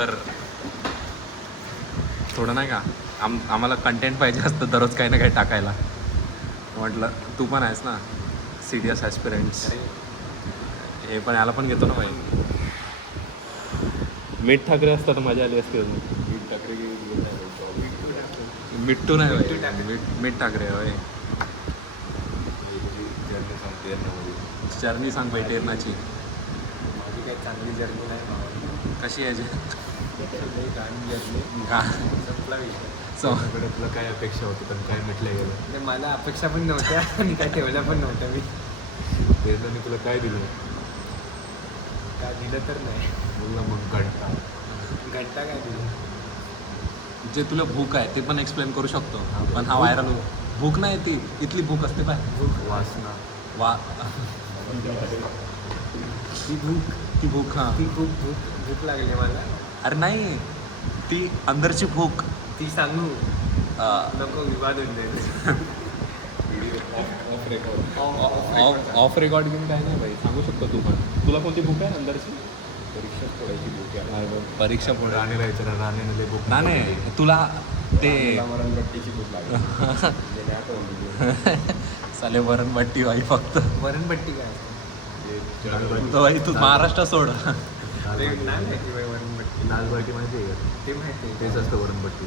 तर थोडं नाही का आम्हाला कंटेंट पाहिजे असतं दररोज काही ना काही टाकायला. म्हटलं तू पण आहेस ना सिरियस ॲस्पिरंट्स, हे पण याला पण घेतो ना भाई. मीठ ठाकरे असतात तर मजा आली असती अजून. मिट्टू नाही भाई, मीठ ठाकरे होय. जर्नी सांग भाई टेरनाची. माझी काही चांगली जर्नी नाही. कशी आहे जर्नी घा संपला विषय. तुला काय अपेक्षा होती पण काय म्हटलं गेलं? म्हणजे मला अपेक्षा पण नव्हत्या आणि काय ठेवल्या पण नव्हत्या मी. टेरनाने तुला काय दिलं? काय दिलं तर नाही. बोलला मग घंटा. घंटा काय दिलं? जे तुला भूक आहे ते पण एक्सप्लेन करू शकतो, पण हा व्हायरल हो. भूक नाही ती इथली भूक असते पाय. भूक वासना वा ती भूक ती भूक हां. ती खूप भूक भूक लागली मला. अरे नाही ती अंदरची भूक. ती सांगू नको, विवाद होऊन जाईल. ऑफ रेकॉर्ड घेऊन काय नाही भाई, सांगू शकतो तू पण. तुला कोणती भूक आहे अंदरची? परीक्षा फोडायची भूक आहे. परीक्षा फोड राणीला विचारा, राणीने लय भूक नाही तुला ते मरणपट्टीची भूक लागली. म्हणजे नाही आठवलं. साले वरणबट्टी भाई फक्त. वरणपट्टी काय असते? तू तर भाई तू महाराष्ट्र सोड. ते नाही माहिती बाई वरणपट्टी. लालबाटी माहिती आहे का? ते माहिती आहे. तेच असतं वरणपट्टी.